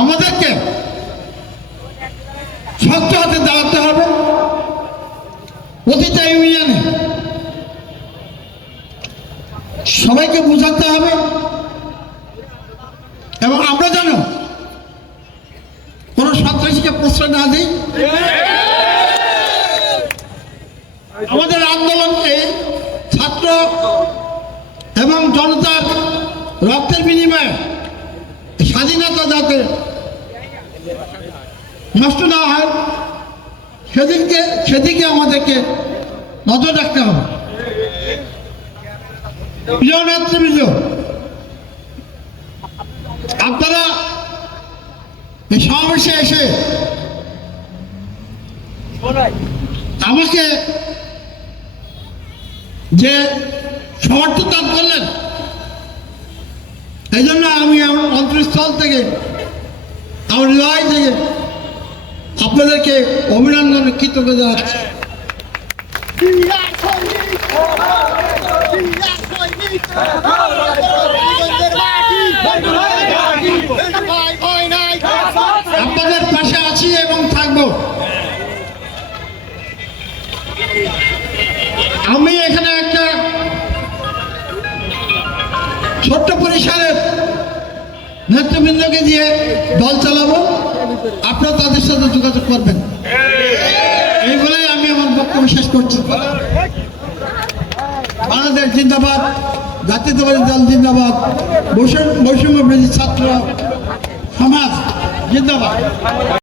আমাদেরকে শক্ত হাতে দাঁড়াতে হবে। প্রতিটা ইউনিয়নে সবাইকে বোঝাতে হবে এবং আমরা যেন কোনো সন্ত্রাসীকে প্রশ্রয় না দিই। আমাদের আন্দোলনকে ছাত্র এবং জনতার রক্তের বিনিময়ে যাতে নষ্ট না হয়, সেদিনকে, সেদিকে আমাদেরকে নজর রাখতে হবে। প্রিয় নেতৃবৃন্দ, আপনারা এই সমাবেশে এসে আমাকে যে সমর্থন দান করলেন, এই জন্য আমি অন্তঃস্থল থেকে আমার হৃদয় থেকে আপনাদেরকে অভিনন্দন কৃতজ্ঞ জানাচ্ছি। আপনাদের পাশে আছি এবং থাকব। আমি এখানে একটা ছোট্ট পরিসরের নেতৃবৃন্দকে দিয়ে দল চালাবো। আপনারা তাদের সাথে যোগাযোগ করবেন। এই বলে আমি আমার বক্তব্য শেষ করছি। বাংলাদেশ জিন্দাবাদ, জাতীয়তাবাদী দল জিন্দাবাদ, বৈষম্য বৈষম্যবাদী ছাত্র সমাজ জিন্দাবাদ।